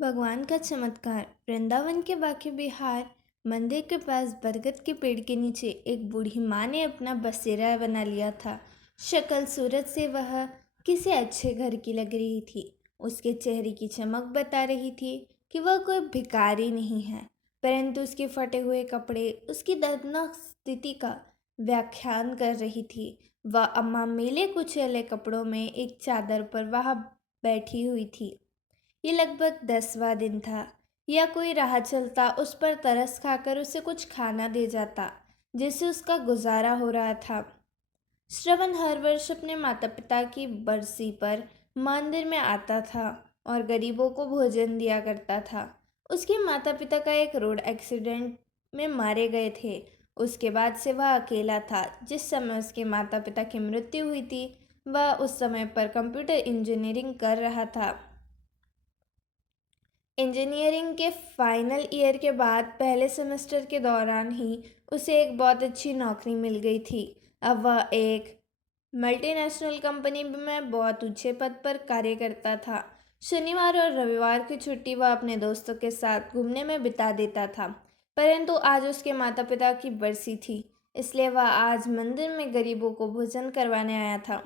भगवान का चमत्कार। वृंदावन के बाके बिहार मंदिर के पास बरगद के पेड़ के नीचे एक बूढ़ी माँ ने अपना बसेरा बना लिया था। शक्ल सूरत से वह किसी अच्छे घर की लग रही थी। उसके चेहरे की चमक बता रही थी कि वह कोई भिखारी नहीं है, परंतु उसके फटे हुए कपड़े उसकी दर्दनाक स्थिति का व्याख्यान कर रही थी। वह अम्मा मेले कुचैले कपड़ों में एक चादर पर वहाँ बैठी हुई थी। ये लगभग 10वां दिन था। या कोई राह चलता उस पर तरस खाकर उसे कुछ खाना दे जाता, जिससे उसका गुजारा हो रहा था। श्रवण हर वर्ष अपने माता पिता की बरसी पर मंदिर में आता था और गरीबों को भोजन दिया करता था। उसके माता पिता का एक रोड एक्सीडेंट में मारे गए थे। उसके बाद से वह अकेला था। जिस समय उसके माता पिता की मृत्यु हुई थी, वह उस समय पर कंप्यूटर इंजीनियरिंग कर रहा था। इंजीनियरिंग के फाइनल ईयर के बाद पहले सेमेस्टर के दौरान ही उसे एक बहुत अच्छी नौकरी मिल गई थी। अब वह एक मल्टीनेशनल कंपनी में बहुत ऊंचे पद पर कार्य करता था। शनिवार और रविवार की छुट्टी वह अपने दोस्तों के साथ घूमने में बिता देता था। परंतु आज उसके माता पिता की बरसी थी, इसलिए वह आज मंदिर में गरीबों को भोजन करवाने आया था।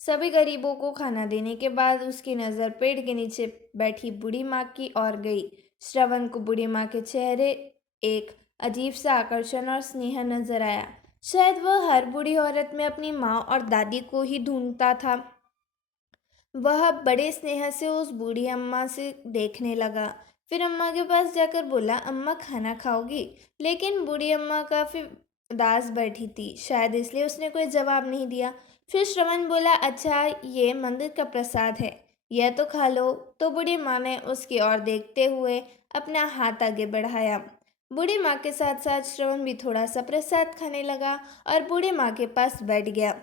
सभी गरीबों को खाना देने के बाद उसकी नज़र पेड़ के नीचे बैठी बूढ़ी माँ की ओर गई। श्रवण को बूढ़ी माँ के चेहरे एक अजीब सा आकर्षण और स्नेह नजर आया। शायद वह हर बूढ़ी औरत में अपनी माँ और दादी को ही ढूंढता था। वह बड़े स्नेह से उस बूढ़ी अम्मा से देखने लगा। फिर अम्मा के पास जाकर बोला, अम्मा खाना खाओगी? लेकिन बूढ़ी अम्मा काफी उदास बैठी थी, शायद इसलिए उसने कोई जवाब नहीं दिया। फिर श्रवण बोला, अच्छा ये मंदिर का प्रसाद है, यह तो खा लो। तो बूढ़ी माँ ने उसकी ओर देखते हुए अपना हाथ आगे बढ़ाया। बूढ़ी माँ के साथ साथ श्रवण भी थोड़ा सा प्रसाद खाने लगा और बूढ़ी माँ के पास बैठ गया।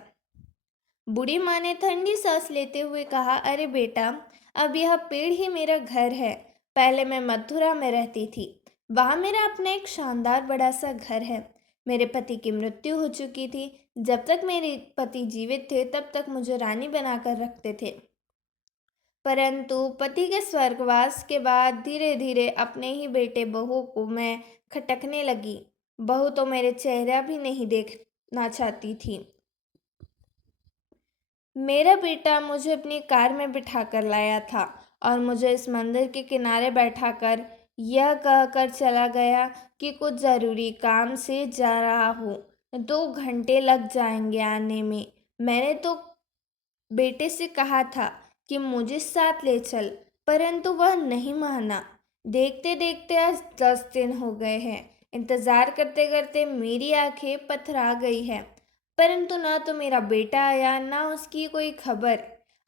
बूढ़ी माँ ने ठंडी सांस लेते हुए कहा, अरे बेटा, अब यह पेड़ ही मेरा घर है। पहले मैं मथुरा में रहती थी। वहाँ मेरा अपना एक शानदार बड़ा सा घर है। मेरे पति की मृत्यु हो चुकी थी। जब तक मेरे पति जीवित थे तब तक मुझे रानी बनाकर रखते थे, परंतु पति के स्वर्गवास के बाद धीरे धीरे अपने ही बेटे बहू को मैं खटकने लगी। बहू तो मेरे चेहरा भी नहीं देखना चाहती थी। मेरा बेटा मुझे अपनी कार में बिठाकर लाया था और मुझे इस मंदिर के किनारे बैठाकर यह कहकर चला गया कि कुछ ज़रूरी काम से जा रहा हूँ, 2 घंटे लग जाएंगे आने में। मैंने तो बेटे से कहा था कि मुझे साथ ले चल, परंतु वह नहीं माना। देखते देखते आज 10 दिन हो गए हैं। इंतज़ार करते करते मेरी आंखें पथरा गई है, परंतु ना तो मेरा बेटा आया ना उसकी कोई खबर।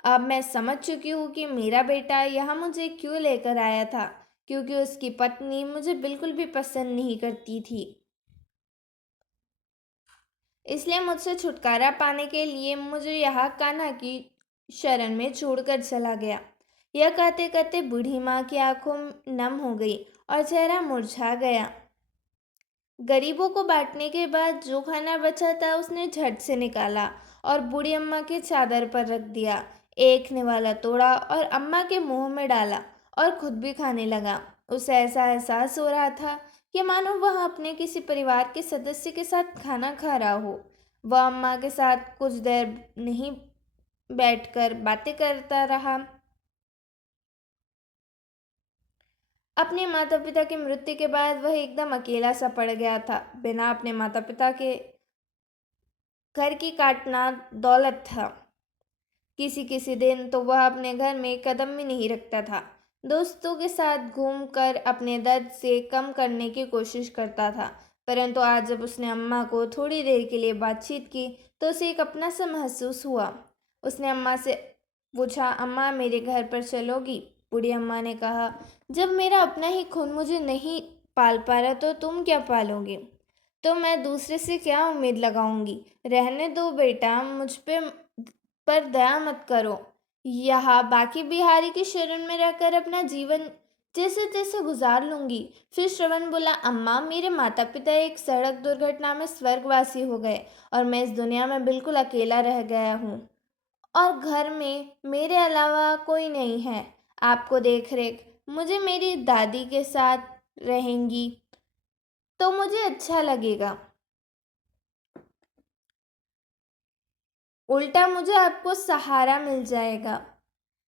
अब मैं समझ चुकी हूँ कि मेरा बेटा यहाँ मुझे क्यों लेकर आया था, क्योंकि उसकी पत्नी मुझे बिल्कुल भी पसंद नहीं करती थी। इसलिए मुझसे छुटकारा पाने के लिए मुझे यहाँ कान्हा की शरण में छोड़कर चला गया। यह कहते कहते बूढ़ी माँ की आंखों नम हो गई और चेहरा मुरझा गया। गरीबों को बांटने के बाद जो खाना बचा था उसने झट से निकाला और बूढ़ी अम्मा के चादर पर रख दिया। एक निवाला तोड़ा और अम्मा के मुंह में डाला और खुद भी खाने लगा। उसे ऐसा एहसास हो रहा था कि मानो वह अपने किसी परिवार के सदस्य के साथ खाना खा रहा हो। वह अम्मा के साथ कुछ देर नहीं बैठकर बातें करता रहा। अपने माता पिता की मृत्यु के बाद वह एकदम अकेला सा पड़ गया था। बिना अपने माता पिता के घर की काटना दौलत था। किसी किसी दिन तो वह अपने घर में कदम भी नहीं रखता था। दोस्तों के साथ घूमकर अपने दर्द से कम करने की कोशिश करता था, परंतु आज जब उसने अम्मा को थोड़ी देर के लिए बातचीत की तो उसे एक अपना सा महसूस हुआ। उसने अम्मा से पूछा, अम्मा मेरे घर पर चलोगी? बूढ़ी अम्मा ने कहा, जब मेरा अपना ही खून मुझे नहीं पाल पा रहा तो तुम क्या पालोगे? तो मैं दूसरे से क्या उम्मीद लगाऊंगी? रहने दो बेटा, मुझ पे पर दया मत करो। यहाँ बाकी बिहारी की शरण में रहकर अपना जीवन जैसे तैसे गुजार लूंगी। फिर श्रवण बोला, अम्मा मेरे माता पिता एक सड़क दुर्घटना में स्वर्गवासी हो गए और मैं इस दुनिया में बिल्कुल अकेला रह गया हूँ और घर में मेरे अलावा कोई नहीं है। आपको देख रेख मुझे मेरी दादी के साथ रहेंगी तो मुझे अच्छा लगेगा। उल्टा मुझे आपको सहारा मिल जाएगा।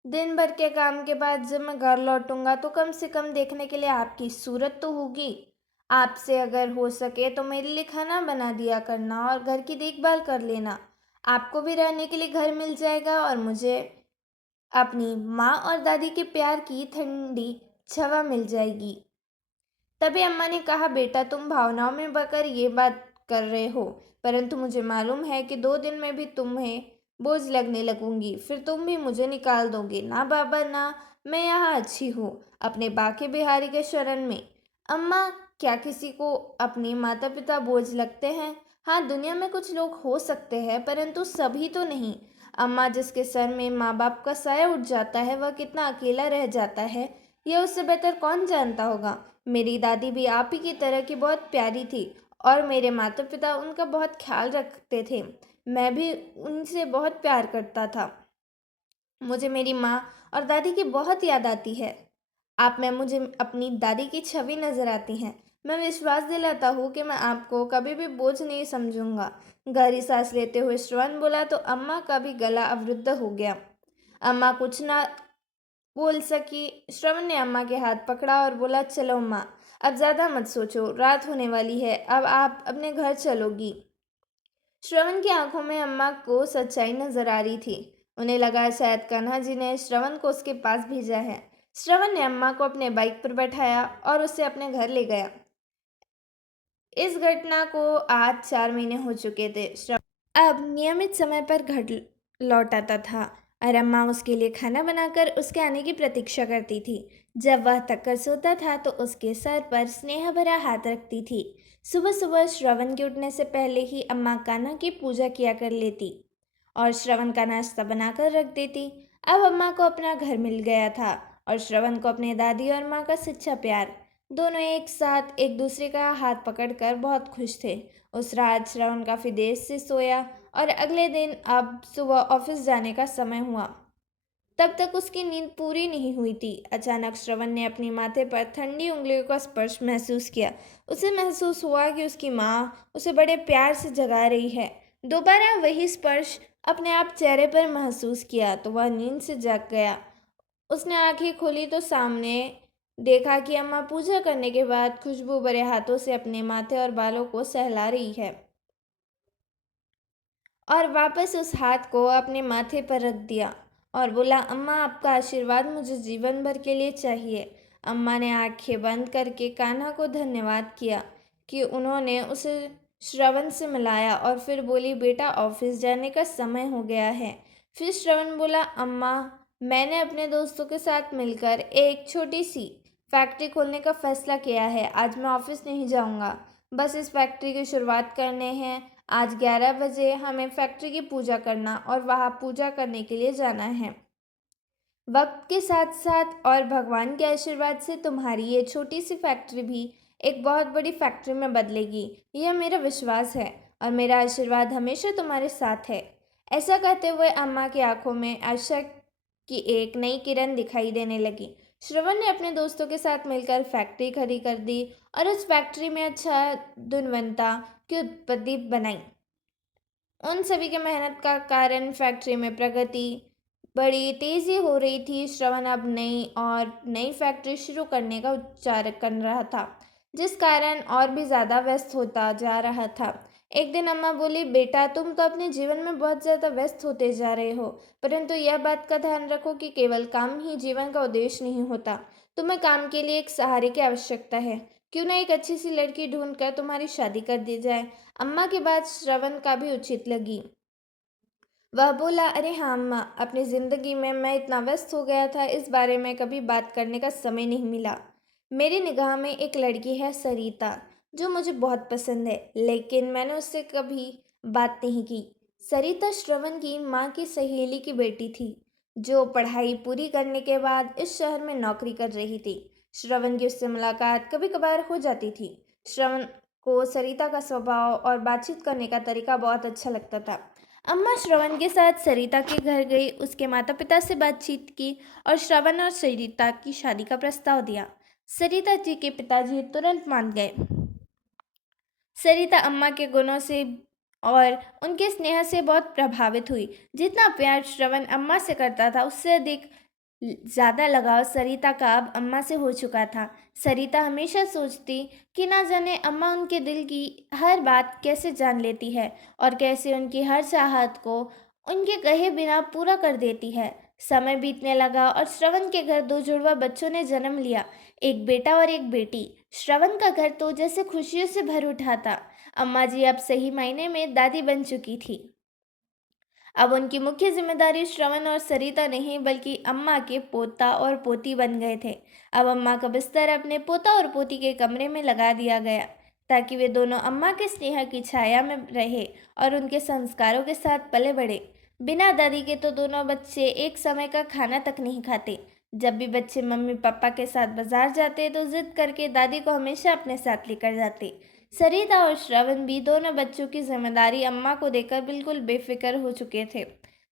दिन भर के काम के बाद जब मैं घर लौटूंगा तो कम से कम देखने के लिए आपकी सूरत तो होगी। आपसे अगर हो सके तो मेरे लिए खाना बना दिया करना और घर की देखभाल कर लेना। आपको भी रहने के लिए घर मिल जाएगा और मुझे अपनी माँ और दादी के प्यार की ठंडी छाया मिल जाएगी। तभी अम्मा ने कहा, बेटा तुम भावनाओं में बहकर ये बात कर रहे हो, परंतु मुझे मालूम है कि 2 दिन में भी तुम्हें बोझ लगने लगूंगी, फिर तुम भी मुझे निकाल दोगे। ना बाबा ना, मैं यहाँ अच्छी हूँ अपने बाके बिहारी के शरण में। अम्मा, क्या किसी को अपने माता पिता बोझ लगते हैं? हाँ, दुनिया में कुछ लोग हो सकते हैं, परंतु सभी तो नहीं। अम्मा, जिसके सर में माँ बाप का साया उठ जाता है वह कितना अकेला रह जाता है, यह उससे बेहतर कौन जानता होगा। मेरी दादी भी आप ही की तरह की बहुत प्यारी थी और मेरे माता पिता उनका बहुत ख्याल रखते थे। मैं भी उनसे बहुत प्यार करता था। मुझे मेरी माँ और दादी की बहुत याद आती है। आप में मुझे अपनी दादी की छवि नजर आती हैं। मैं विश्वास दिलाता हूँ कि मैं आपको कभी भी बोझ नहीं समझूंगा। गहरी सांस लेते हुए श्रवण बोला तो अम्मा का भी गला अवरुद्ध हो गया। अम्मा कुछ ना बोल सकी। श्रवण ने अम्मा के हाथ पकड़ा और बोला, चलो अम्मा, अब ज्यादा मत सोचो, रात होने वाली है, अब आप अपने घर चलोगी। श्रवण की आंखों में अम्मा को सच्चाई नजर आ रही थी। उन्हें लगा शायद कान्हा जी ने श्रवण को उसके पास भेजा है। श्रवण ने अम्मा को अपने बाइक पर बैठाया और उसे अपने घर ले गया। इस घटना को आज 4 महीने हो चुके थे। श्रवण अब नियमित समय पर घर लौट आता था और अम्मा उसके लिए खाना बनाकर उसके आने की प्रतीक्षा करती थी। जब वह थक कर सोता था तो उसके सर पर स्नेह भरा हाथ रखती थी। सुबह सुबह श्रवण के उठने से पहले ही अम्मा कान्हा की पूजा किया कर लेती और श्रवण का नाश्ता बनाकर रख देती। अब अम्मा को अपना घर मिल गया था और श्रवण को अपने दादी और माँ का सच्चा प्यार। दोनों एक साथ एक दूसरे का हाथ पकड़कर बहुत खुश थे। उस रात श्रवण काफी देर से सोया और अगले दिन अब सुबह ऑफिस जाने का समय हुआ। तब तक उसकी नींद पूरी नहीं हुई थी। अचानक श्रवण ने अपनी माथे पर ठंडी उंगलियों का स्पर्श महसूस किया। उसे महसूस हुआ कि उसकी माँ उसे बड़े प्यार से जगा रही है। दोबारा वही स्पर्श अपने आप चेहरे पर महसूस किया तो वह नींद से जाग गया। उसने आंखें खोली तो सामने देखा कि अम्मा पूजा करने के बाद खुशबू भरे हाथों से अपने माथे और बालों को सहला रही है और वापस उस हाथ को अपने माथे पर रख दिया और बोला, अम्मा आपका आशीर्वाद मुझे जीवन भर के लिए चाहिए। अम्मा ने आंखें बंद करके कान्हा को धन्यवाद किया कि उन्होंने उसे श्रवण से मिलाया और फिर बोली, बेटा ऑफिस जाने का समय हो गया है। फिर श्रवण बोला, अम्मा मैंने अपने दोस्तों के साथ मिलकर एक छोटी सी फैक्ट्री खोलने का फैसला किया है। आज मैं ऑफिस नहीं जाऊंगा, बस इस फैक्ट्री की शुरुआत करने हैं। आज 11 बजे हमें फैक्ट्री की पूजा करना और वहाँ पूजा करने के लिए जाना है। वक्त के साथ साथ और भगवान के आशीर्वाद से तुम्हारी ये छोटी सी फैक्ट्री भी एक बहुत बड़ी फैक्ट्री में बदलेगी। यह मेरा विश्वास है और मेरा आशीर्वाद हमेशा तुम्हारे साथ है। ऐसा कहते हुए अम्मा की आंखों में आशा की एक नई किरण दिखाई देने लगी। श्रवण ने अपने दोस्तों के साथ मिलकर फैक्ट्री खड़ी कर दी और उस फैक्ट्री में अच्छा गुणवत्ता की उत्पत्ति बनाई। उन सभी के मेहनत का कारण फैक्ट्री में प्रगति बड़ी तेजी हो रही थी। श्रवण अब नई फैक्ट्री शुरू करने का उच्चार कर रहा था, जिस कारण और भी ज़्यादा व्यस्त होता जा रहा था। एक दिन अम्मा बोली, बेटा तुम तो अपने जीवन में बहुत ज़्यादा व्यस्त होते जा रहे हो, परंतु यह बात का ध्यान रखो कि केवल काम ही जीवन का उद्देश्य नहीं होता। तुम्हें काम के लिए एक सहारे की आवश्यकता है। क्यों ना एक अच्छी सी लड़की ढूंढकर तुम्हारी शादी कर दी जाए। अम्मा की बात श्रवण का भी उचित लगी। वह बोला, अरे हाँ अम्मा, अपनी ज़िंदगी में मैं इतना व्यस्त हो गया था, इस बारे में कभी बात करने का समय नहीं मिला। मेरी निगाह में एक लड़की है सरिता, जो मुझे बहुत पसंद है, लेकिन मैंने उससे कभी बात नहीं की। सरिता श्रवण की माँ की सहेली की बेटी थी, जो पढ़ाई पूरी करने के बाद इस शहर में नौकरी कर रही थी। श्रवण की उससे मुलाकात कभी कभार हो जाती थी। श्रवण को सरिता का स्वभाव और बातचीत करने का तरीका बहुत अच्छा लगता था। अम्मा श्रवण के साथ सरिता के घर गई, उसके माता पिता से बातचीत की और श्रवण और सरिता की शादी का प्रस्ताव दिया। सरिता जी के पिताजी तुरंत मान गए। सरिता अम्मा के गुणों से और उनके स्नेह से बहुत प्रभावित हुई। जितना प्यार श्रवण अम्मा से करता था, उससे अधिक ज़्यादा लगाव सरिता का अब अम्मा से हो चुका था। सरिता हमेशा सोचती कि ना जाने अम्मा उनके दिल की हर बात कैसे जान लेती है और कैसे उनकी हर चाहत को उनके कहे बिना पूरा कर देती है। समय बीतने लगा और श्रवण के घर दो जुड़वा बच्चों ने जन्म लिया, एक बेटा और एक बेटी। श्रवण का घर तो जैसे खुशियों से भर उठा था। अम्मा जी अब सही मायने में दादी बन चुकी थी। अब उनकी मुख्य जिम्मेदारी श्रवण और सरिता नहीं बल्कि अम्मा के पोता और पोती बन गए थे। अब अम्मा का बिस्तर अपने पोता और पोती के कमरे में लगा दिया गया ताकि वे दोनों अम्मा के स्नेह की छाया में रहे और उनके संस्कारों के साथ पले बढ़े। बिना दादी के तो दोनों बच्चे एक समय का खाना तक नहीं खाते। जब भी बच्चे मम्मी पापा के साथ बाजार जाते तो जिद करके दादी को हमेशा अपने साथ लेकर जाते। सरिता और श्रवण भी दोनों बच्चों की जिम्मेदारी अम्मा को देकर बिल्कुल बेफिक्र हो चुके थे।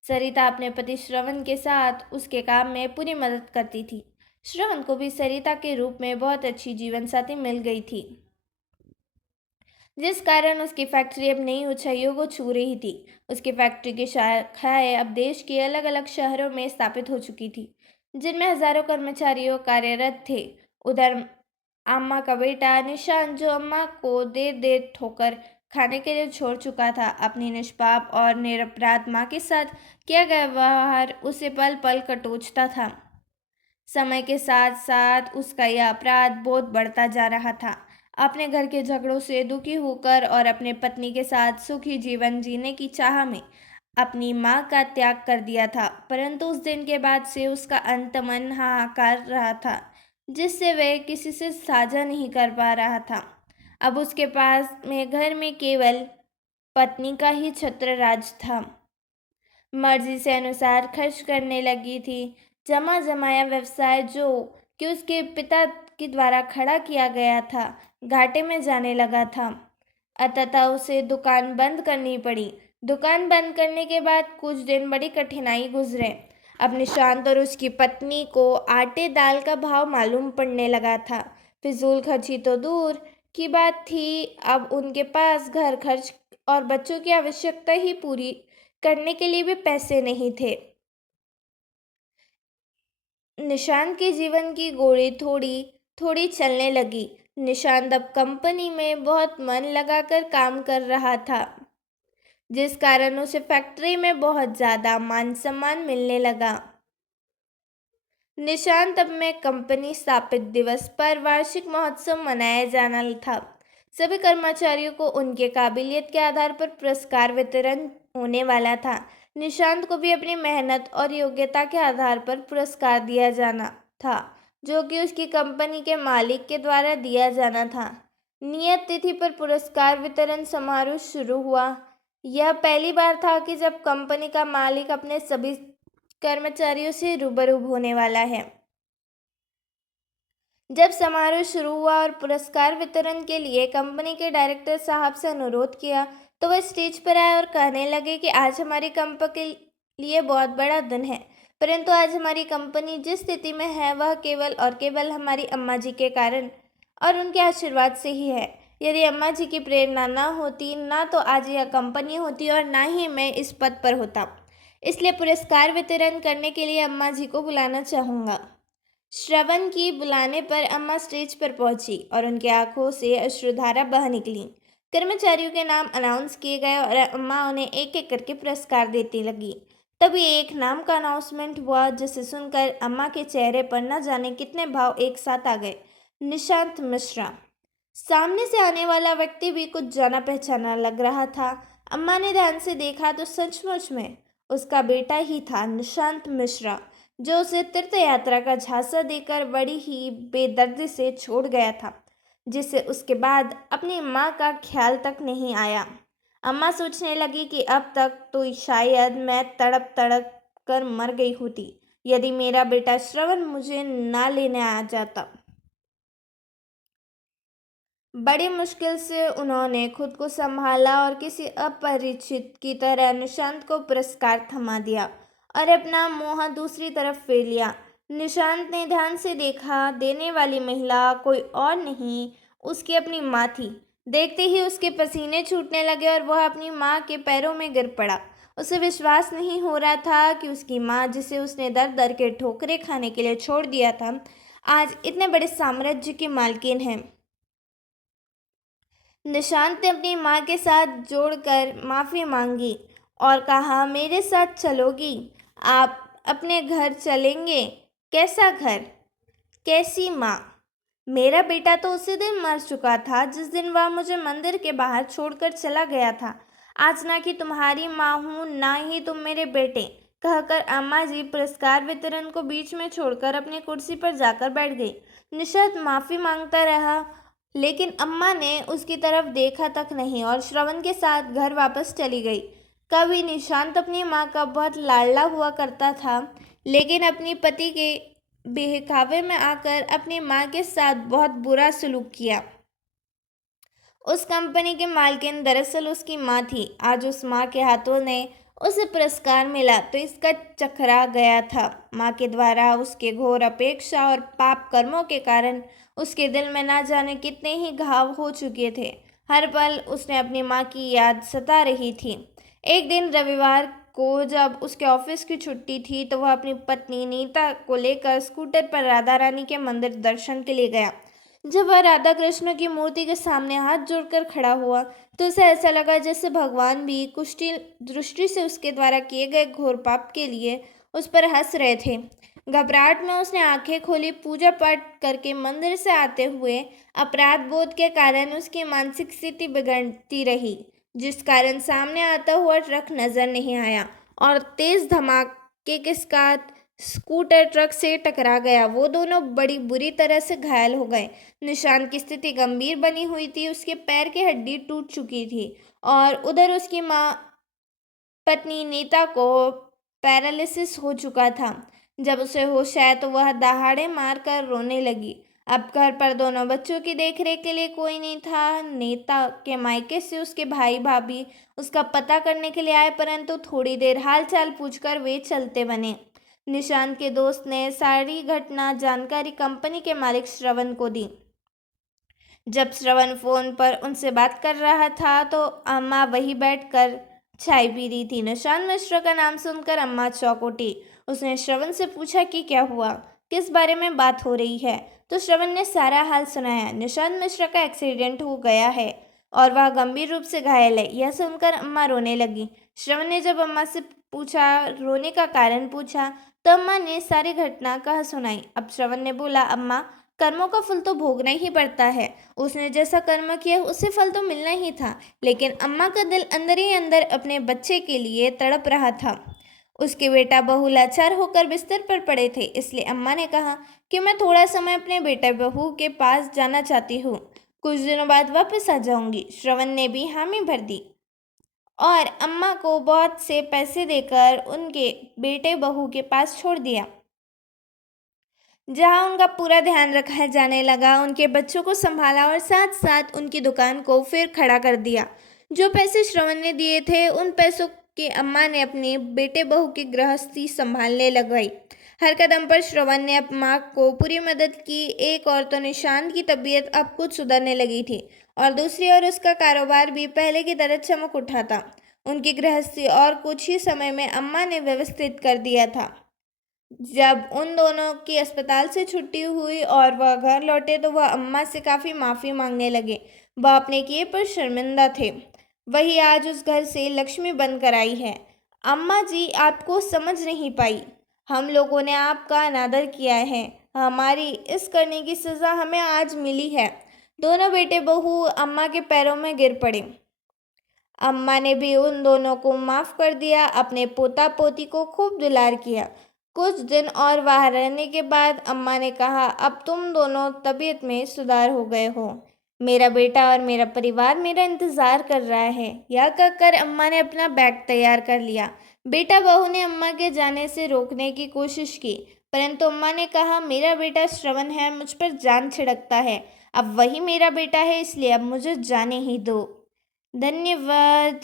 सरिता अपने पति श्रवण के साथ उसके काम में पूरी मदद करती थी। श्रवण को भी सरिता के रूप में बहुत अच्छी जीवनसाथी मिल गई थी, जिस कारण उसकी फैक्ट्री अब नई ऊंचाइयों को छू रही थी। उसकी फैक्ट्री की शाखाएं अब देश के अलग अलग शहरों में स्थापित हो चुकी थी, जिनमें हजारों कर्मचारियों कार्यरत थे। उधर अम्मा का बेटा निशांत, जो अम्मा को देर देर ठोकर खाने के लिए छोड़ चुका था, अपनी निष्पाप और निरपराध माँ के साथ किया गया व्यवहार उसे पल पल कटोचता था। समय के साथ साथ उसका यह अपराध बोध बढ़ता जा रहा था। अपने घर के झगड़ों से दुखी होकर और अपने पत्नी के साथ सुखी जीवन जीने की चाह में अपनी माँ का त्याग कर दिया था। परंतु उस दिन के बाद से उसका अंतमन हाहाकार रहा था, जिससे वह किसी से साझा नहीं कर पा रहा था। अब उसके पास में घर में केवल पत्नी का ही छत्र राज था। मर्जी से अनुसार खर्च करने लगी थी। जमा जमाया व्यवसाय जो कि उसके पिता के द्वारा खड़ा किया गया था, घाटे में जाने लगा था। अतः उसे दुकान बंद करनी पड़ी। दुकान बंद करने के बाद कुछ दिन बड़ी कठिनाई गुजरे। अब निशांत और उसकी पत्नी को आटे दाल का भाव मालूम पड़ने लगा था। फिजूल खर्ची तो दूर की बात थी, अब उनके पास घर खर्च और बच्चों की आवश्यकता ही पूरी करने के लिए भी पैसे नहीं थे। निशांत के जीवन की गोली थोड़ी थोड़ी चलने लगी। निशांत अब कंपनी में बहुत मन लगाकर काम कर रहा था, जिस कारण उसे फैक्ट्री में बहुत ज़्यादा मान सम्मान मिलने लगा। निशांत अब में कंपनी स्थापित दिवस पर वार्षिक महोत्सव मनाया जाना था। सभी कर्मचारियों को उनके काबिलियत के आधार पर पुरस्कार वितरण होने वाला था। निशांत को भी अपनी मेहनत और योग्यता के आधार पर पुरस्कार दिया जाना था, जो कि उसकी कंपनी के मालिक के द्वारा दिया जाना था। नियत तिथि पर पुरस्कार वितरण समारोह शुरू हुआ। यह पहली बार था कि जब कंपनी का मालिक अपने सभी कर्मचारियों से रूबरू होने वाला है। जब समारोह शुरू हुआ और पुरस्कार वितरण के लिए कंपनी के डायरेक्टर साहब से अनुरोध किया, तो वह स्टेज पर आए और कहने लगे कि आज हमारी कंपनी के लिए बहुत बड़ा दिन है, परंतु आज हमारी कंपनी जिस स्थिति में है वह केवल और केवल हमारी अम्मा जी के कारण और उनके आशीर्वाद से ही है। यदि अम्मा जी की प्रेरणा ना होती, ना तो आज यह कंपनी होती और ना ही मैं इस पद पर होता। इसलिए पुरस्कार वितरण करने के लिए अम्मा जी को बुलाना चाहूँगा। श्रवण की बुलाने पर अम्मा स्टेज पर पहुंची और उनकी आंखों से अश्रुधारा बह निकली। कर्मचारियों के नाम अनाउंस किए गए और अम्मा उन्हें एक एक करके पुरस्कार देती लगी। तभी एक नाम का अनाउंसमेंट हुआ, जिसे सुनकर अम्मा के चेहरे पर न जाने कितने भाव एक साथ आ गए। निशांत मिश्रा। सामने से आने वाला व्यक्ति भी कुछ जाना पहचाना लग रहा था। अम्मा ने ध्यान से देखा तो सचमुच में उसका बेटा ही था, निशांत मिश्रा, जो उसे तीर्थ यात्रा का झांसा देकर बड़ी ही बेदर्दी से छोड़ गया था, जिसे उसके बाद अपनी माँ का ख्याल तक नहीं आया। अम्मा सोचने लगी कि अब तक तो शायद मैं तड़प तड़प कर मर गई होती यदि मेरा बेटा श्रवण मुझे ना लेने आ जाता। बड़ी मुश्किल से उन्होंने खुद को संभाला और किसी अपरिचित की तरह निशांत को पुरस्कार थमा दिया और अपना मुंह दूसरी तरफ फेर लिया। निशांत ने ध्यान से देखा, देने वाली महिला कोई और नहीं, उसकी अपनी माँ थी। देखते ही उसके पसीने छूटने लगे और वह अपनी माँ के पैरों में गिर पड़ा। उसे विश्वास नहीं हो रहा था कि उसकी माँ, जिसे उसने दर दर के ठोकरें खाने के लिए छोड़ दिया था, आज इतने बड़े साम्राज्य की मालकिन है। निशांत ने अपनी माँ के साथ जोड़कर माफ़ी मांगी और कहा, मेरे साथ चलोगी? आप अपने घर चलेंगे? कैसा घर? कैसी माँ? मेरा बेटा तो उसी दिन मर चुका था जिस दिन वह मुझे मंदिर के बाहर छोड़कर चला गया था। आज ना कि तुम्हारी माँ हूँ, ना ही तुम मेरे बेटे, कहकर अम्मा जी पुरस्कार वितरण को बीच में छोड़कर अपनी कुर्सी पर जाकर बैठ गई। निशांत माफ़ी मांगता रहा, लेकिन अम्मा ने उसकी तरफ देखा तक नहीं और श्रवण के साथ घर वापस चली गई। कभी निशांत अपनी माँ का बहुत लाडला हुआ करता था, लेकिन अपनी पति के बहकावे में आकर अपनी माँ के साथ बहुत बुरा सलूक किया। उस कंपनी की मालकिन दरअसल उसकी माँ थी। आज उस माँ के हाथों ने उसे पुरस्कार मिला तो इसका चकरा गया था। माँ के द्वारा उसके घोर अपेक्षा और पाप कर्मों के कारण उसके दिल में ना जाने कितने ही घाव हो चुके थे। हर पल उसने अपनी माँ की याद सता रही थी। एक दिन रविवार को जब उसके ऑफिस की छुट्टी थी तो वह अपनी पत्नी नीता को लेकर स्कूटर पर राधा रानी के मंदिर दर्शन के लिए गया। जब वह राधा कृष्ण की मूर्ति के सामने हाथ जोड़कर खड़ा हुआ तो उसे ऐसा लगा जैसे भगवान भी कुष्ठी दृष्टि से उसके द्वारा किए गए घोर पाप के लिए उस पर हंस रहे थे। घबराहट में उसने आंखें खोली। पूजा पाठ करके मंदिर से आते हुए अपराध बोध के कारण उसकी मानसिक स्थिति बिगड़ती रही, जिस कारण सामने आता हुआ ट्रक नजर नहीं आया और तेज धमाके के साथ स्कूटर ट्रक से टकरा गया। वो दोनों बड़ी बुरी तरह से घायल हो गए। निशांत की स्थिति गंभीर बनी हुई थी। उसके पैर की हड्डी टूट चुकी थी और उधर उसकी माँ पत्नी नीता को पैरालिसिस हो चुका था। जब उसे होश आया तो वह दहाड़े मारकर रोने लगी। अब घर पर दोनों बच्चों की देखरेख के लिए कोई नहीं था। नीता के मायके से उसके भाई भाभी उसका पता करने के लिए आए, परंतु थोड़ी देर हालचाल पूछकर वे चलते बने। निशांत के दोस्त ने सारी घटना जानकारी कंपनी के मालिक श्रवण को दी। जब श्रवण फोन पर उनसे बात कर रहा था तो अम्मा वही बैठकर चाय पी रही थी। निशांत मिश्रा का नाम सुनकर अम्मा चौंक उठी। उसने श्रवण से पूछा कि क्या हुआ, किस बारे में बात हो रही है। तो श्रवण ने सारा हाल सुनाया। निशांत मिश्रा का एक्सीडेंट हो गया है और वह गंभीर रूप से घायल है। यह सुनकर अम्मा रोने लगी। श्रवण ने जब अम्मा से पूछा, रोने का कारण पूछा, तो अम्मा ने सारी घटना कह सुनाई। अब श्रवण ने बोला, अम्मा, कर्मों का फल तो भोगना ही पड़ता है। उसने जैसा कर्म किया उसे फल तो मिलना ही था, लेकिन अम्मा का दिल अंदर ही अंदर अपने बच्चे के लिए तड़प रहा था। उसके बेटा बहू लाचार होकर बिस्तर पर पड़े थे, इसलिए अम्मा ने कहा कि मैं थोड़ा समय अपने बेटा बहू के पास जाना चाहती हूँ। कुछ दिनों बाद वापस आ जाऊंगी। श्रवण ने भी हामी भर दी और अम्मा को बहुत से पैसे देकर उनके बेटे बहू के पास छोड़ दिया, जहां उनका पूरा ध्यान रखा जाने लगा। उनके बच्चों को संभाला और साथ साथ उनकी दुकान को फिर खड़ा कर दिया। जो पैसे श्रवण ने दिए थे उन पैसों की अम्मा ने अपने बेटे बहू की गृहस्थी संभालने लगाई। हर कदम पर श्रवण ने अम्मा को पूरी मदद की। एक और तो निशांत की तबीयत अब कुछ सुधरने लगी थी और दूसरी ओर उसका कारोबार भी पहले की तरह चमक उठा था। उनकी गृहस्थी और कुछ ही समय में अम्मा ने व्यवस्थित कर दिया था। जब उन दोनों की अस्पताल से छुट्टी हुई और वह घर लौटे तो वह अम्मा से काफ़ी माफ़ी मांगने लगे। वह अपने किए पर शर्मिंदा थे। वही आज उस घर से लक्ष्मी बनकर आई है। अम्मा जी आपको समझ नहीं पाई। हम लोगों ने आपका अनादर किया है। हमारी इस करने की सज़ा हमें आज मिली है। दोनों बेटे बहू अम्मा के पैरों में गिर पड़े। अम्मा ने भी उन दोनों को माफ़ कर दिया, अपने पोता पोती को खूब दुलार किया। कुछ दिन और वहाँ रहने के बाद अम्मा ने कहा, अब तुम दोनों तबीयत में सुधार हो गए हो। मेरा बेटा और मेरा परिवार मेरा इंतज़ार कर रहा है। यह कहकर अम्मा ने अपना बैग तैयार कर लिया। बेटा बहू ने अम्मा के जाने से रोकने की कोशिश की, परंतु अम्मा ने कहा, मेरा बेटा श्रवण है, मुझ पर जान छिड़कता है। अब वही मेरा बेटा है, इसलिए अब मुझे जाने ही दो। धन्यवाद।